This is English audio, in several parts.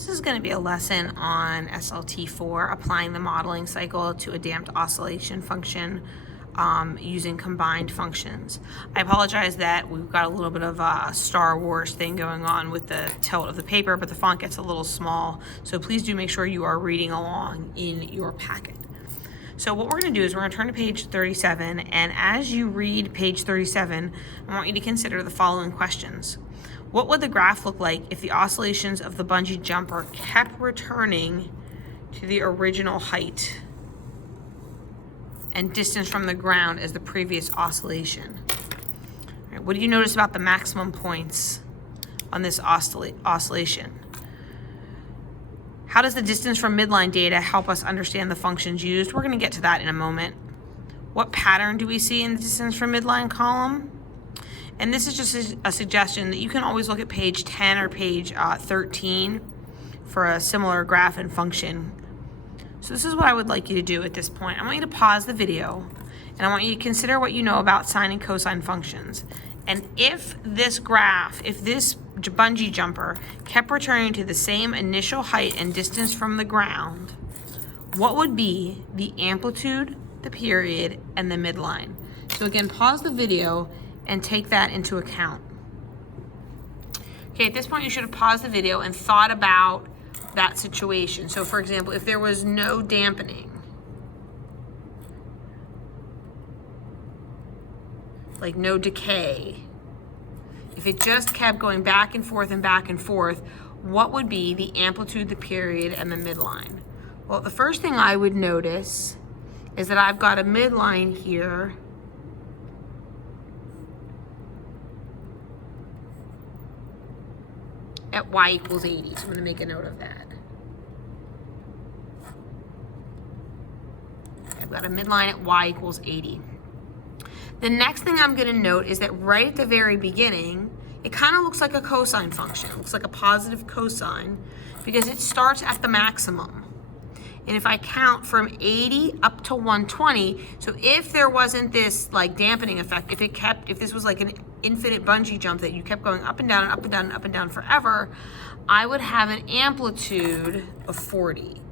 This is going to be a lesson on SLT4, applying the modeling cycle to a damped oscillation function using combined functions. I apologize that we've got a little bit of a Star Wars thing going on with the tilt of the paper, but the font gets a little small, so please do make sure you are reading along in your packet. So what we're going to do is we're going to turn to page 37, and as you read page 37, I want you to consider the following questions. What would the graph look like if the oscillations of the bungee jumper kept returning to the original height and distance from the ground as the previous oscillation? All right, what do you notice about the maximum points on this oscillation? How does the distance from midline data help us understand the functions used? We're going to get to that in a moment. What pattern do we see in the distance from midline column? And this is just a suggestion that you can always look at page 10 or page 13 for a similar graph and function. So this is what I would like you to do at this point. I want you to pause the video, and I want you to consider what you know about sine and cosine functions. And if this graph, if this bungee jumper kept returning to the same initial height and distance from the ground, what would be the amplitude, the period, and the midline? So again, pause the video and take that into account. Okay, at this point you should have paused the video and thought about that situation. So for example, if there was no dampening, like no decay, if it just kept going back and forth and back and forth, what would be the amplitude, the period, and the midline? Well, the first thing I would notice is that I've got a midline here at y equals 80. So I'm going to make a note of that. I've got a midline at y equals 80. The next thing I'm going to note is that right at the very beginning, it kind of looks like a cosine function. It looks like a positive cosine because it starts at the maximum. And if I count from 80 up to 120, so if there wasn't this like dampening effect, if this was like an infinite bungee jump that you kept going up and down and up and down and up and down forever, I would have an amplitude of 40.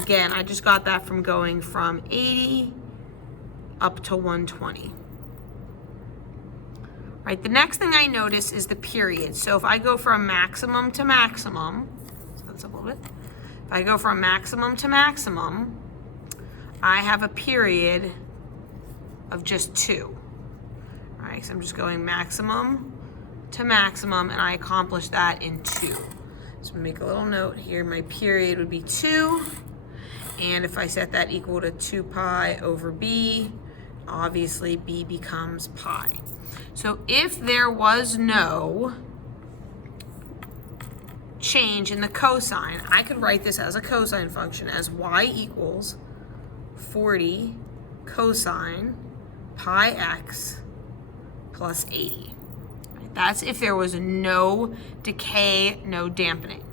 Again, I just got that from going from 80 up to 120. Right, the next thing I notice is the period. So if I go from maximum to maximum, so that's a little bit. If I go from maximum to maximum, I have a period of just 2. All right, so I'm just going maximum to maximum, and I accomplish that in 2. So make a little note here. My period would be 2, and if I set that equal to 2 pi over b, obviously b becomes pi. So if there was no change in the cosine, I could write this as a cosine function as y equals 40 cosine pi x plus 80. Right? That's if there was no decay, no dampening.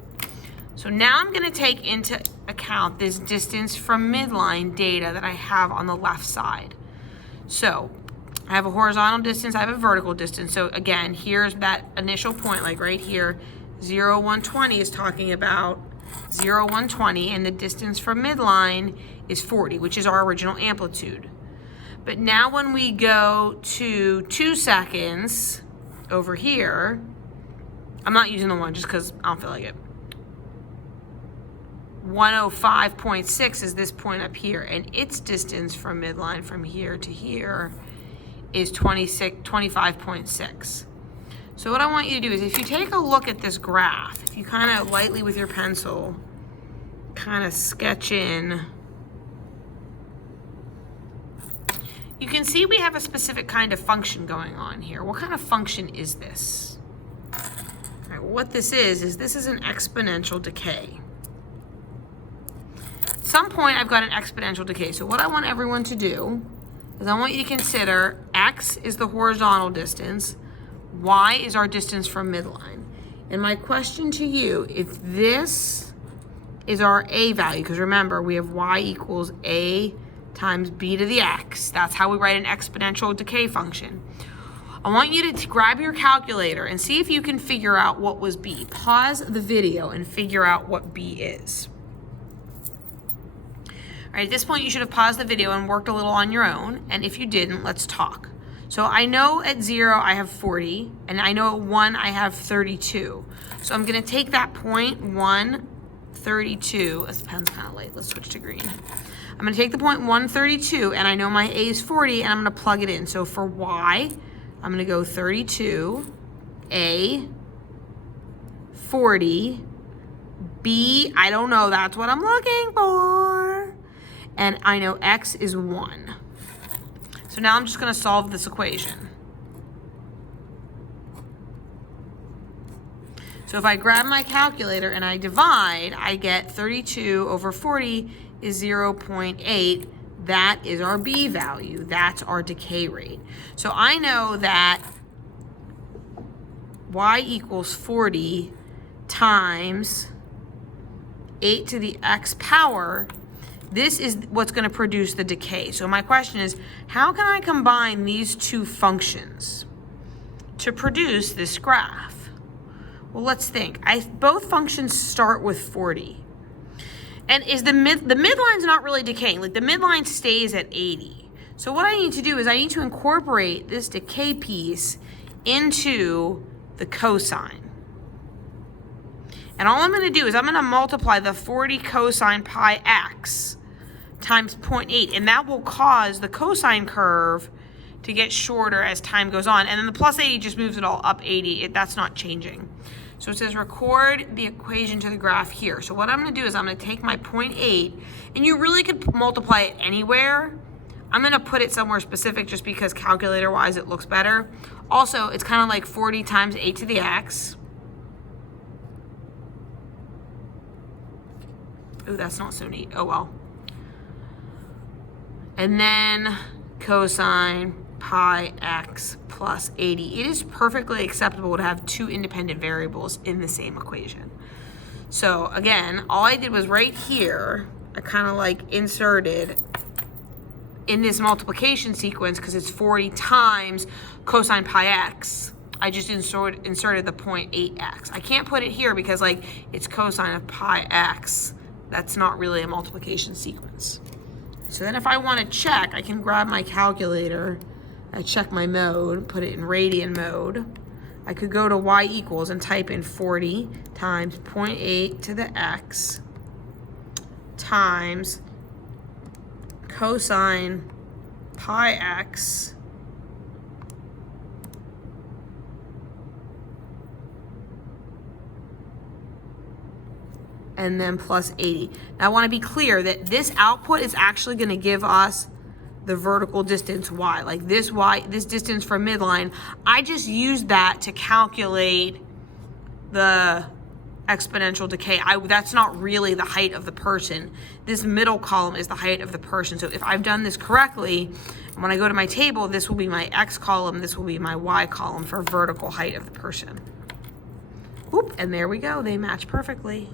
So now I'm going to take into account this distance from midline data that I have on the left side. So I have a horizontal distance, I have a vertical distance. So again, here's that initial point, like right here, 0, 120 is talking about 0, 120, and the distance from midline is 40, which is our original amplitude. But now when we go to 2 seconds over here, I'm not using the 1 just because I don't feel like it. 105.6 is this point up here, and its distance from midline from here to here is 25.6. So what I want you to do is if you take a look at this graph, if you kind of lightly with your pencil kind of sketch in, you can see we have a specific kind of function going on here. What kind of function is this? All right, what this is this is an exponential decay. At some point I've got an exponential decay. So what I want everyone to do is I want you to consider x is the horizontal distance, y is our distance from midline. And my question to you, if this is our a value, because remember we have y equals a times b to the x, that's how we write an exponential decay function. I want you to grab your calculator and see if you can figure out what was B. Pause the video and figure out what B is. All right, at this point you should have paused the video and worked a little on your own, and if you didn't, let's talk. So I know at 0 I have 40, and I know at 1 I have 32. So I'm gonna take that point 132, this pen's kind of late, let's switch to green. I'm gonna take the point 132, and I know my A is 40, and I'm gonna plug it in. So for Y, I'm gonna go 32, A, 40, B, I don't know, that's what I'm looking for. And I know X is 1. So now I'm just gonna solve this equation. So if I grab my calculator and I divide, I get 32 over 40 is 0.8. That is our B value. That's our decay rate. So I know that Y equals 40 times 8 to the X power. This is what's going to produce the decay. So my question is, how can I combine these two functions to produce this graph? Well, let's think. Both functions start with 40. And is the midline's not really decaying. Like the midline stays at 80. So what I need to do is I need to incorporate this decay piece into the cosine. And all I'm going to do is I'm going to multiply the 40 cosine pi x times 0.8, and that will cause the cosine curve to get shorter as time goes on. And then the plus 80 just moves it all up 80. That's not changing. So it says record the equation to the graph here. So what I'm going to do is I'm going to take my 0.8, and you really could multiply it anywhere. I'm going to put it somewhere specific just because calculator-wise it looks better. Also, it's kind of like 40 times 8 to the x. Ooh, that's not so neat. Oh well. And then cosine pi x plus 80. It is perfectly acceptable to have two independent variables in the same equation. So again, all I did was right here, I kind of like inserted in this multiplication sequence, because it's 40 times cosine pi x, I just inserted the 0.8x. I can't put it here because like it's cosine of pi x. That's not really a multiplication sequence. So then if I want to check, I can grab my calculator, I check my mode, put it in radian mode. I could go to y equals and type in 40 times 0.8 to the x times cosine pi x and then plus 80. Now I want to be clear that this output is actually going to give us the vertical distance y. Like this y, this distance from midline, I just used that to calculate the exponential decay. That's not really the height of the person. This middle column is the height of the person. So if I've done this correctly, when I go to my table, this will be my x column, this will be my y column for vertical height of the person. Oop, and there we go, they match perfectly.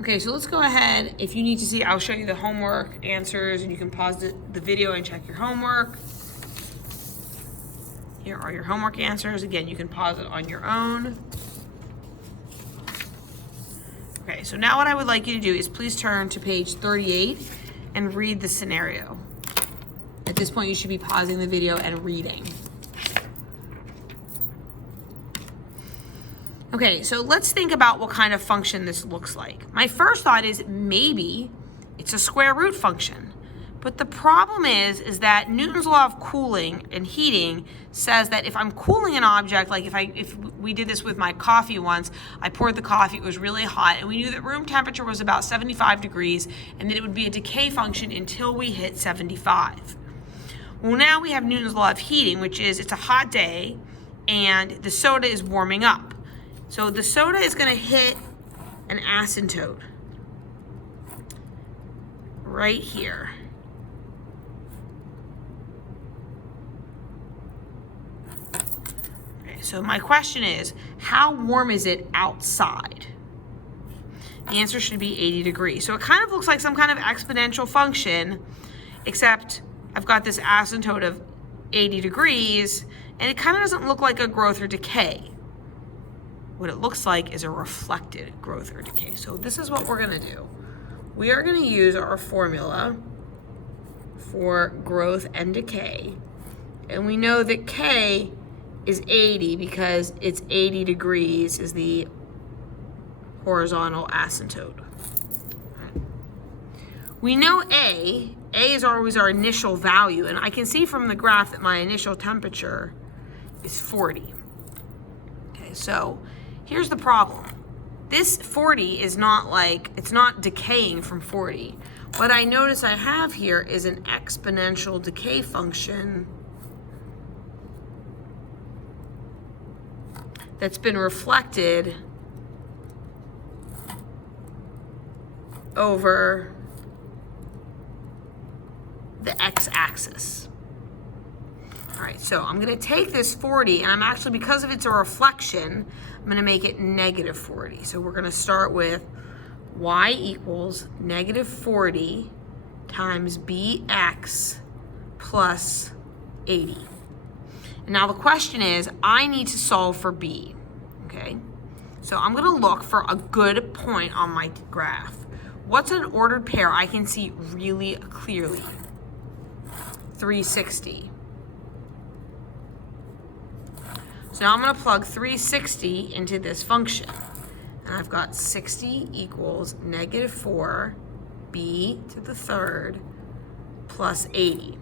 Okay, so let's go ahead. If you need to see, I'll show you the homework answers, and you can pause the video and check your homework. Here are your homework answers. Again, you can pause it on your own. Okay, so now what I would like you to do is please turn to page 38 and read the scenario. At this point, you should be pausing the video and reading. Okay, so let's think about what kind of function this looks like. My first thought is maybe it's a square root function. But the problem is that Newton's law of cooling and heating says that if I'm cooling an object, like if we did this with my coffee once, I poured the coffee, it was really hot, and we knew that room temperature was about 75 degrees, and that it would be a decay function until we hit 75. Well, now we have Newton's law of heating, which is it's a hot day, and the soda is warming up. So the soda is going to hit an asymptote right here. Okay, so my question is, how warm is it outside? The answer should be 80 degrees. So it kind of looks like some kind of exponential function. except I've got this asymptote of 80 degrees, and it kind of doesn't look like a growth or decay. What it looks like is a reflected growth or decay. So this is what we're gonna do. We are gonna use our formula for growth and decay. And we know that K is 80 because it's 80 degrees is the horizontal asymptote. We know A is always our initial value, and I can see from the graph that my initial temperature is 40. Okay, so here's the problem. This 40 is not like, it's not decaying from 40. What I notice I have here is an exponential decay function that's been reflected over the x-axis. All right, so I'm gonna take this 40, and I'm actually, because of it's a reflection, I'm gonna make it negative 40. So we're gonna start with y equals negative 40 times bx plus 80. And now the question is, I need to solve for b, okay? So I'm gonna look for a good point on my graph. What's an ordered pair I can see really clearly? 360. So now I'm gonna plug 360 into this function. And I've got 60 equals negative 4 b to the third plus 80.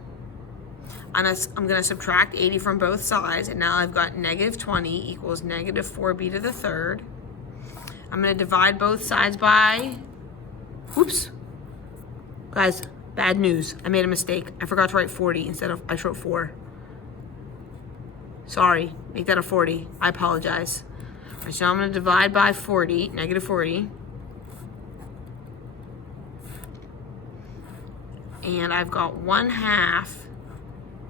And I'm gonna subtract 80 from both sides, and now I've got negative 20 equals negative 4b to the third. I'm gonna divide both sides by, whoops, guys, bad news. I made a mistake. I forgot to write 40 instead of, I wrote 4. Sorry, make that a 40. I apologize. All right, so I'm gonna divide by 40, negative 40. And I've got 1/2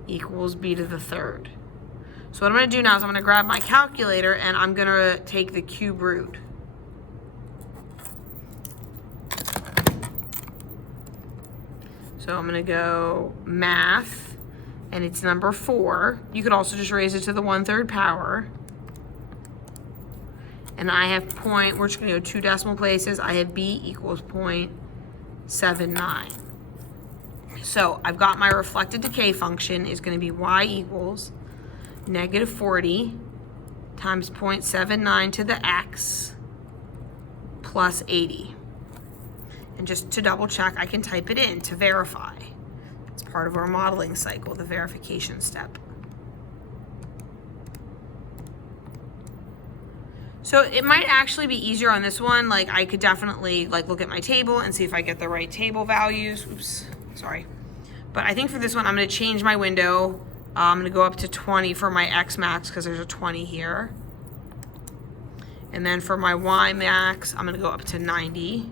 equals b to the third. So what I'm gonna do now is I'm gonna grab my calculator and I'm gonna take the cube root. So I'm gonna go math, and it's number 4. You could also just raise it to the 1/3 power. And I have we're just gonna go 2 decimal places. I have b equals 0.79. So I've got my reflected decay function is gonna be y equals negative 40 times 0.79 to the x plus 80. And just to double check, I can type it in to verify. It's part of our modeling cycle, the verification step. So it might actually be easier on this one. Like I could definitely like look at my table and see if I get the right table values. Oops, sorry. But I think for this one, I'm gonna change my window. I'm gonna go up to 20 for my x max because there's a 20 here. And then for my y max, I'm gonna go up to 90.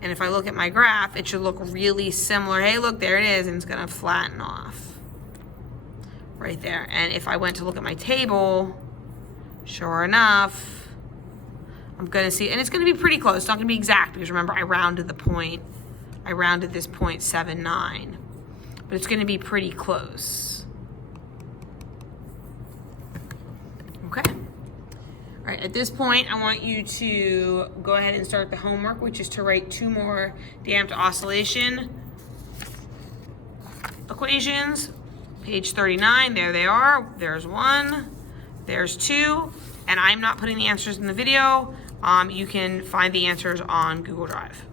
And if I look at my graph, it should look really similar. Hey, look, there it is, and it's gonna flatten off right there. And if I went to look at my table, sure enough, I'm gonna see, and it's gonna be pretty close. It's not gonna be exact because remember, I rounded the point. I rounded this 0.79, but it's gonna be pretty close. Okay. All right, at this point, I want you to go ahead and start the homework, which is to write 2 more damped oscillation equations. Page 39, there they are. There's 1, there's 2, and I'm not putting the answers in the video. You can find the answers on Google Drive.